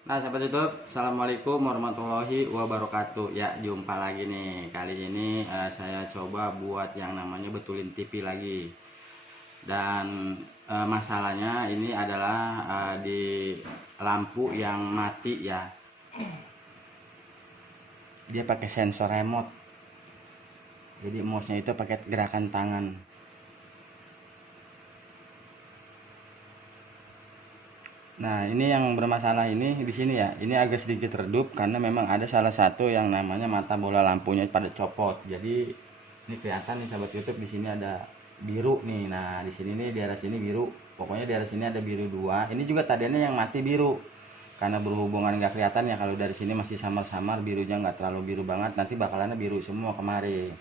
Nah, sahabat YouTube, Assalamualaikum warahmatullahi wabarakatuh. Ya, jumpa lagi nih. Kali ini saya coba buat yang namanya betulin TV lagi. Dan masalahnya ini adalah di lampu yang mati ya. Dia pakai sensor remote. Jadi mouse-nya itu pakai gerakan tangan. Nah, ini yang bermasalah ini di sini ya. Ini agak sedikit redup karena memang ada salah satu yang namanya mata bola lampunya pada copot. Jadi ini kelihatan nih sahabat YouTube, di sini ada biru nih. Nah, di sini nih di daerah sini biru. Pokoknya di daerah sini ada biru dua. Ini juga tadinya yang mati biru. Karena berhubungan nggak kelihatan ya, kalau dari sini masih samar-samar, birunya nggak terlalu biru banget, nanti bakalannya biru semua kemari.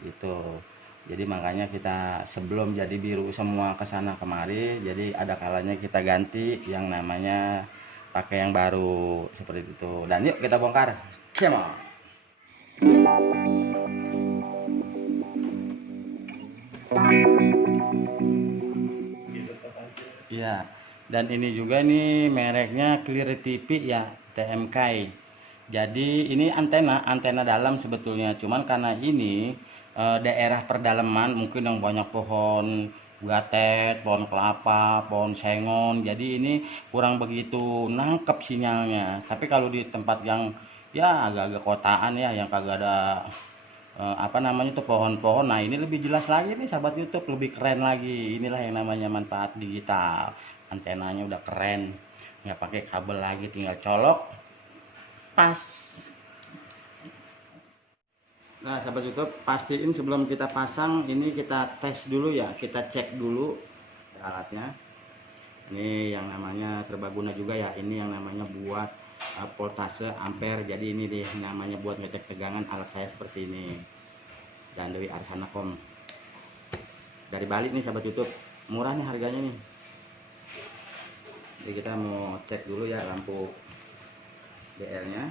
Gitu. Jadi makanya kita sebelum jadi biru semua ke sana kemari, jadi ada kalanya kita ganti yang namanya pakai yang baru seperti itu. Dan yuk kita bongkar. Come on. Iya. Dan ini juga nih mereknya Clear TV ya, TMK. Jadi ini antena dalam sebetulnya. Cuman karena ini daerah perdalaman mungkin yang banyak pohon gatet, pohon kelapa, pohon sengon. Jadi ini kurang begitu nangkep sinyalnya. Tapi kalau di tempat yang ya agak-agak kotaan ya, yang kagak ada apa namanya tuh pohon-pohon, nah ini lebih jelas lagi nih sahabat YouTube, lebih keren lagi. Inilah yang namanya manfaat digital. Antenanya udah keren, nggak pakai kabel lagi, tinggal colok pas. Nah sahabat YouTube, pastiin sebelum kita pasang ini kita tes dulu ya, kita cek dulu alatnya. Ini yang namanya serbaguna juga ya, ini yang namanya buat voltase ampere. Jadi ini deh namanya buat ngecek tegangan alat saya seperti ini. Dan dari Arsanakom dari Bali nih sahabat YouTube, murah nih harganya nih. Jadi kita mau cek dulu ya lampu BL nya.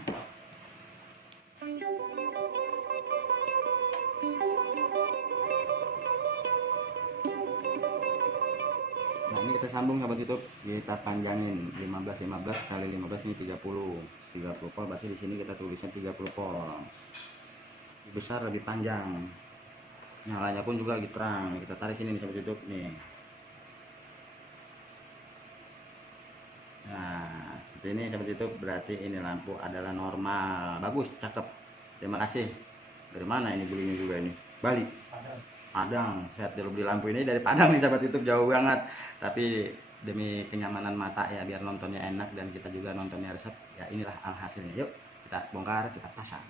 Nah ini kita sambung sahabat YouTube, kita panjangin 15 kali 15 ini 30 volt, berarti di sini kita tulisnya 30 volt. Lebih besar lebih panjang, nyalanya pun juga lebih terang. Kita tarik sini nih sahabat YouTube nih. Nah seperti ini sahabat YouTube, berarti ini lampu adalah normal, bagus, cakep. Terima kasih. Dari mana ini belinya juga ini? Bali. Padang. Saya dulu beli lampu ini dari Padang nih sahabat YouTube, jauh banget. Tapi demi kenyamanan mata ya, biar nontonnya enak dan kita juga nontonnya resep. Ya inilah alhasilnya. Yuk kita bongkar, kita pasang.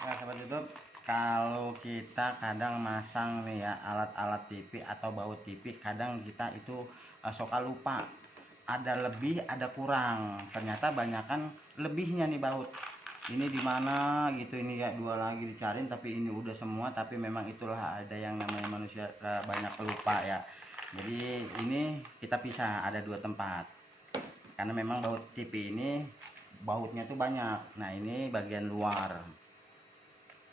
Nah, sahabat YouTube, kalau kita kadang masang nih ya alat-alat TV atau baut TV, kadang kita itu suka lupa. Ada lebih, ada kurang. Ternyata banyakan lebihnya nih baut. Ini di mana gitu, ini ya dua lagi dicariin tapi ini udah semua, tapi memang itulah ada yang namanya manusia banyak lupa ya. Jadi ini kita pisah, ada dua tempat. Karena memang baut TV ini bautnya tuh banyak. Nah, ini bagian luar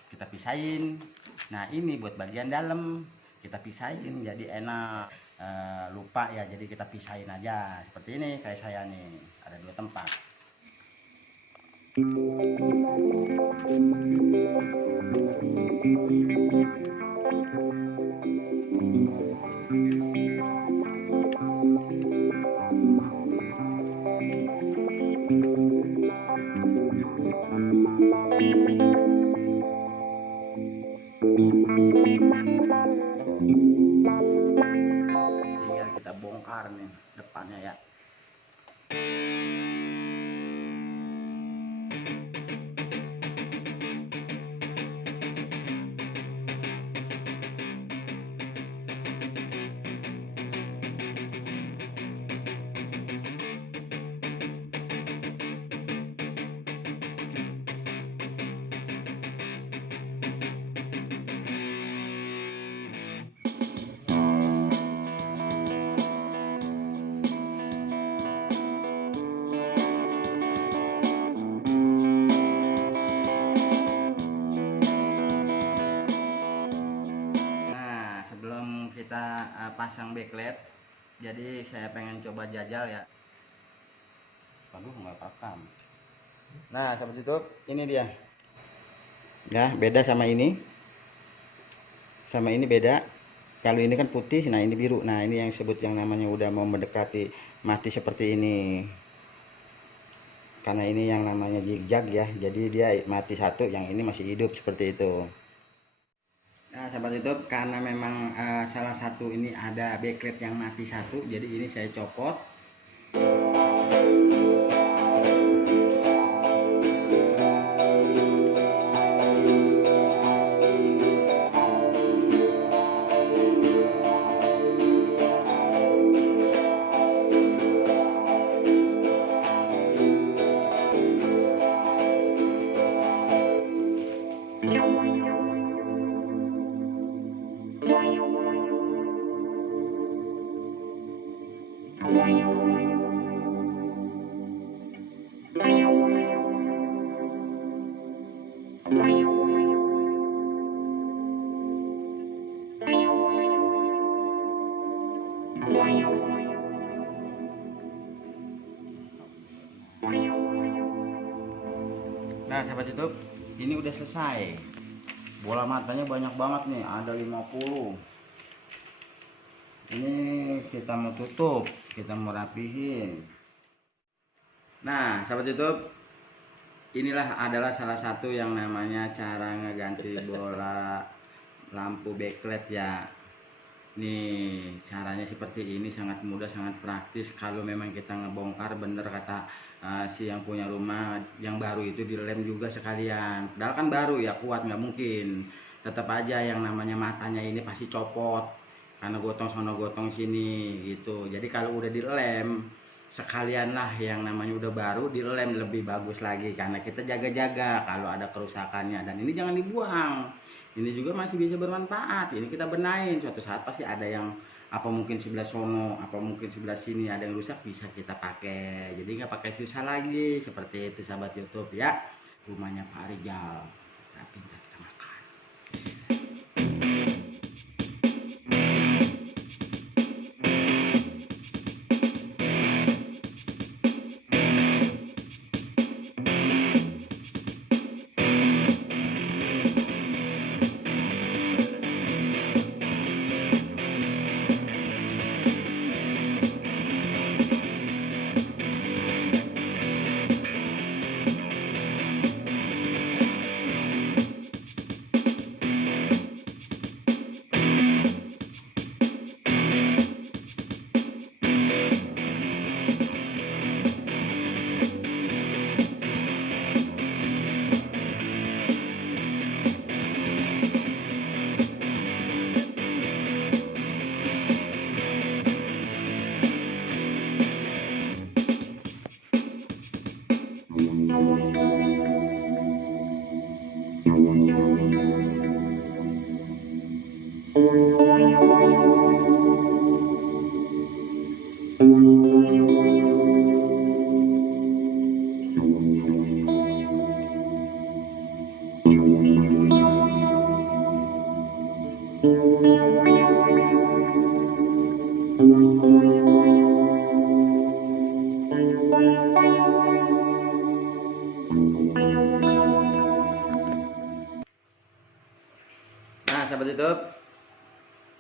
kita pisahin. Nah ini buat bagian dalam kita pisahin, jadi enak. Lupa ya, jadi kita pisahin aja seperti ini. Kayak saya nih ada dua tempat. Tinggal kita bongkar nih depannya ya. pasang backlight, jadi saya pengen coba jajal ya. Waduh, nggak rekam. Nah seperti itu, ini dia ya, beda sama ini beda. Kalau ini kan putih, nah ini biru. Nah ini yang disebut yang namanya udah mau mendekati mati seperti ini, karena ini yang namanya zigzag ya, jadi dia mati satu, yang ini masih hidup seperti itu. Nah sahabat YouTube, karena memang salah satu ini ada backlight yang mati satu, jadi ini saya copot. Nah sahabat YouTube, ini udah selesai. Bola matanya banyak banget nih, ada 50. Ini kita mau tutup, kita mau rapihin. Nah sahabat YouTube, inilah adalah salah satu yang namanya cara ngeganti bola lampu backlight ya. Nih caranya seperti ini, sangat mudah, sangat praktis. Kalau memang kita ngebongkar, bener kata si yang punya rumah yang baru itu dilem juga sekalian. Padahal kan baru ya, kuat, nggak mungkin. Tetap aja yang namanya matanya ini pasti copot, karena gotong sono gotong sini gitu. Jadi kalau udah dilem sekalian lah, yang namanya udah baru dilem lebih bagus lagi, karena kita jaga-jaga kalau ada kerusakannya. Dan ini jangan dibuang, ini juga masih bisa bermanfaat. Ini kita benahin, suatu saat pasti ada yang apa mungkin sebelah sono, apa mungkin sebelah sini ada yang rusak, bisa kita pakai. Jadi nggak pakai susah lagi. Seperti itu sahabat YouTube ya, rumahnya Pak Rijal. Tapi kita makan. Nah sahabat YouTube,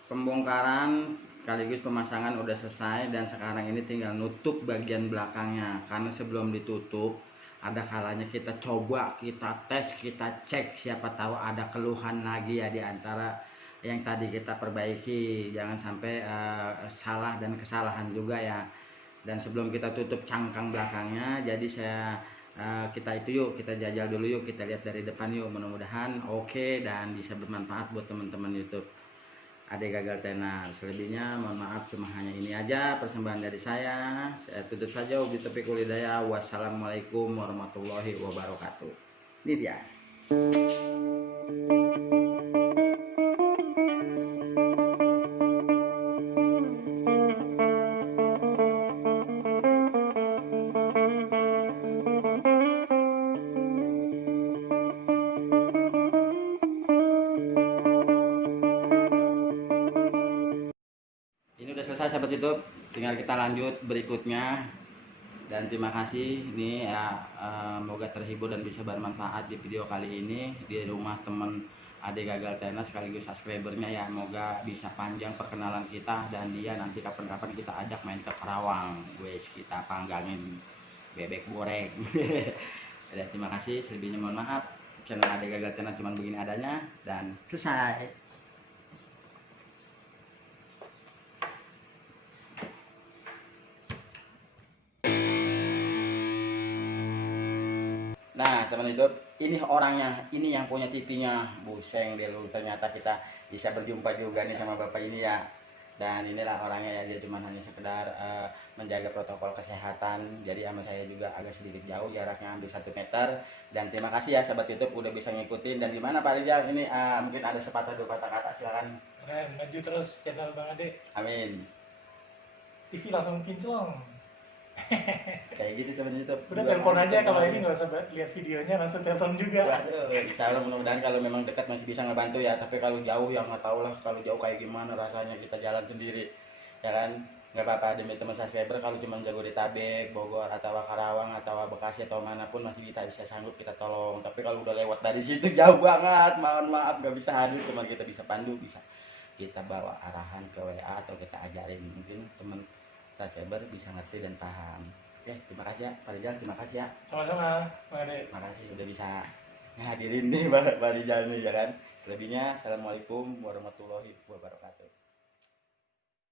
pembongkaran sekaligus pemasangan udah selesai, dan sekarang ini tinggal nutup bagian belakangnya. Karena sebelum ditutup, ada kalanya kita coba, kita tes, kita cek, siapa tahu ada keluhan lagi ya di antara yang tadi kita perbaiki. Jangan sampai salah dan kesalahan juga ya. Dan sebelum kita tutup cangkang belakangnya, jadi kita itu yuk, kita jajal dulu yuk, kita lihat dari depan yuk. Mudah-mudahan oke dan bisa bermanfaat buat teman-teman YouTube. Ada gagal tenar, selebihnya mohon maaf, cuma hanya ini aja persembahan dari saya. Saya tutup saja, wabillahi taufiq wal hidayah. Wassalamualaikum warahmatullahi wabarakatuh. Ini dia. biasa sahabat YouTube, tinggal kita lanjut berikutnya. Dan terima kasih, ini ya, semoga terhibur dan bisa bermanfaat di video kali ini di rumah temen adik gagal tenis sekaligus subscribernya ya. Semoga bisa panjang perkenalan kita dan dia nanti kapan-kapan kita ajak main ke Karawang, wes kita panggangin bebek goreng. Ya, terima kasih, selebihnya mohon maaf. Channel adik gagal tenis cuman begini adanya dan selesai. Nah teman hidup, ini orangnya, ini yang punya TV-nya. Buseng deh lu, ternyata kita bisa berjumpa juga nih sama bapak ini ya. Dan inilah orangnya ya, dia cuma hanya sekedar menjaga protokol kesehatan. Jadi sama saya juga agak sedikit jauh, jaraknya hampir 1 meter. Dan terima kasih ya sahabat YouTube udah bisa ngikutin. Dan gimana Pak Rizal, ini mungkin ada sepatah 2 patah kata, silakan. Keren, maju terus channel Bang Ade. Amin. TV langsung kinclong. Kayak gitu teman YouTube. Udah telepon aja, kalau ini nggak usah lihat videonya, langsung telepon juga. Waduh, insya Allah mudah-mudahan kalau memang dekat masih bisa ngebantu ya. Tapi kalau jauh ya nggak tahu lah, kalau jauh kayak gimana rasanya kita jalan sendiri, ya kan? Nggak apa-apa demi teman subscriber, kalau cuma Jabodetabek, Bogor atau Karawang atau Bekasi atau manapun masih kita bisa sanggup kita tolong. Tapi kalau udah lewat dari situ jauh banget, mohon maaf nggak bisa hadir, cuma kita bisa pandu, bisa kita bawa arahan ke WA atau kita ajarin, mungkin teman subscriber bisa ngerti dan paham. Oke, terima kasih ya Pak Rizal, terima kasih ya. Sama-sama, Bang Ade. Terima kasih udah bisa ngehadirin nih Pak Rizal nih ya kan. Selebihnya, assalamualaikum warahmatullahi wabarakatuh.